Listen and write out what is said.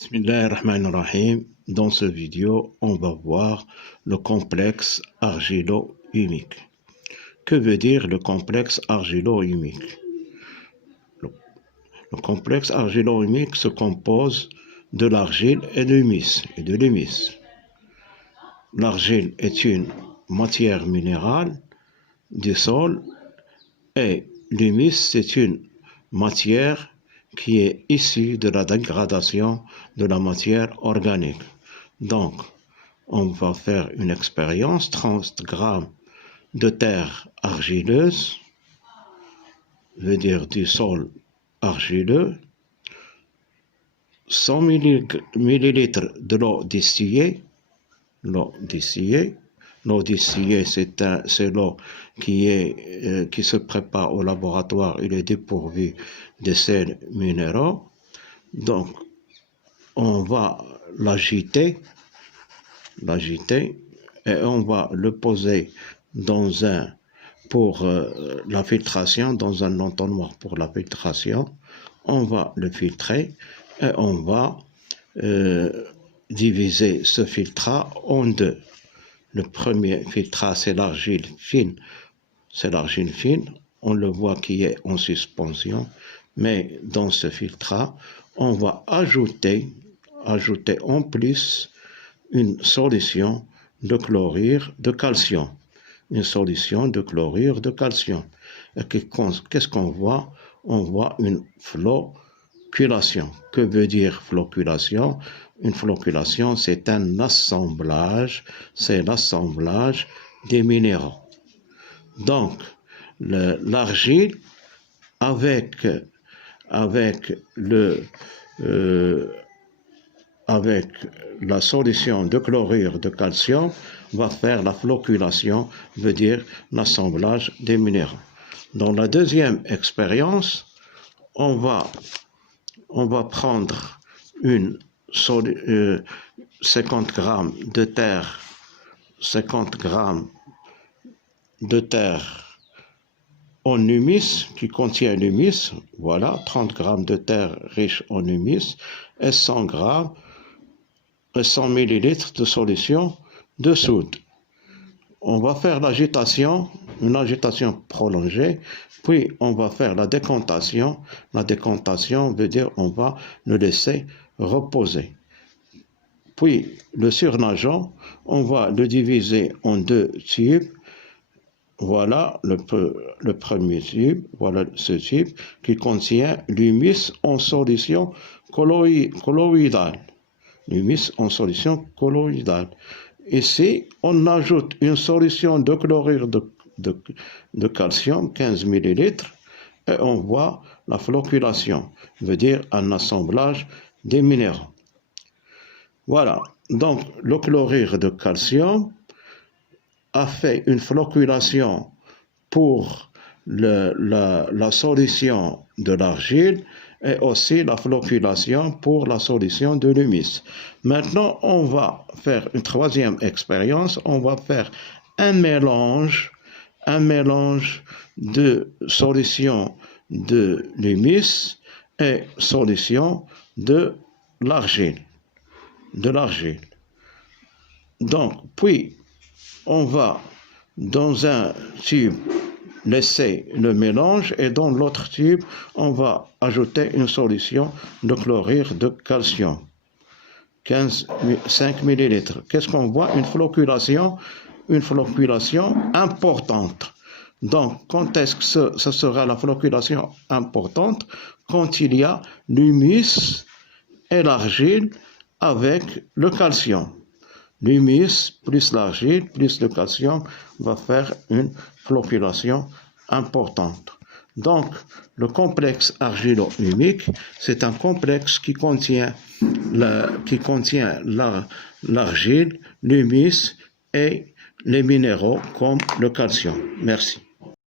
Bismillahirrahmanirrahim. Dans cette vidéo, on va voir le complexe argilo-humique. Que veut dire le complexe argilo-humique? Le complexe argilo-humique se compose de l'argile et de l'humus. L'argile est une matière minérale du sol et l'humus c'est une matière qui est issue de la dégradation de la matière organique. Donc, on va faire une expérience, 30 grammes de terre argileuse, veut dire du sol argileux, 100 millilitres de l'eau distillée. L'eau distillée, c'est l'eau qui se prépare au laboratoire. Il est dépourvu de sels minéraux. Donc, on va l'agiter et on va le poser dans pour la filtration, dans un entonnoir pour la filtration. On va le filtrer et on va diviser ce filtrat en deux. Le premier filtrat, c'est l'argile fine. On le voit qui est en suspension. Mais dans ce filtrat, on va ajouter en plus une solution de chlorure de calcium. Une solution de chlorure de calcium. Et qu'est-ce qu'on voit? On voit une flocculation. Que veut dire flocculation? Une flocculation, c'est un assemblage, c'est l'assemblage des minéraux. Donc, l'argile, avec la solution de chlorure de calcium, va faire la flocculation, veut dire l'assemblage des minéraux. Dans la deuxième expérience, on va prendre 50 grammes de terre, 50 grammes de terre en humus, qui contient l'humus, voilà, 30 grammes de terre riche en humus, et 100 grammes, 100 millilitres de solution de soude. On va faire l'agitation, une agitation prolongée, puis on va faire la décantation. La décantation veut dire on va le laisser reposer. Puis le surnageant, on va le diviser en deux tubes. Voilà le premier tube, voilà ce tube qui contient l'humus en solution colloïdale. L'humus en solution colloïdale. Ici, on ajoute une solution de chlorure de calcium, 15 millilitres, et on voit la flocculation, veut dire un assemblage des minéraux. Voilà, donc le chlorure de calcium a fait une flocculation pour la solution de l'argile et aussi la flocculation pour la solution de l'humus. Maintenant, on va faire une troisième expérience. On va faire un mélange de solution de l'humus et solution de l'argile. Donc, puis, on va dans un tube laisser le mélange et dans l'autre tube, on va ajouter une solution de chlorure de calcium, 5 millilitres. Qu'est-ce qu'on voit? Une flocculation importante. Donc, quand est-ce que ce sera la flocculation importante? Quand il y a l'humus et l'argile avec le calcium. L'humus plus l'argile plus le calcium va faire une flocculation importante. Donc, le complexe argilo-humique, c'est un complexe qui contient l'argile, l'humus et les minéraux comme le calcium. Merci.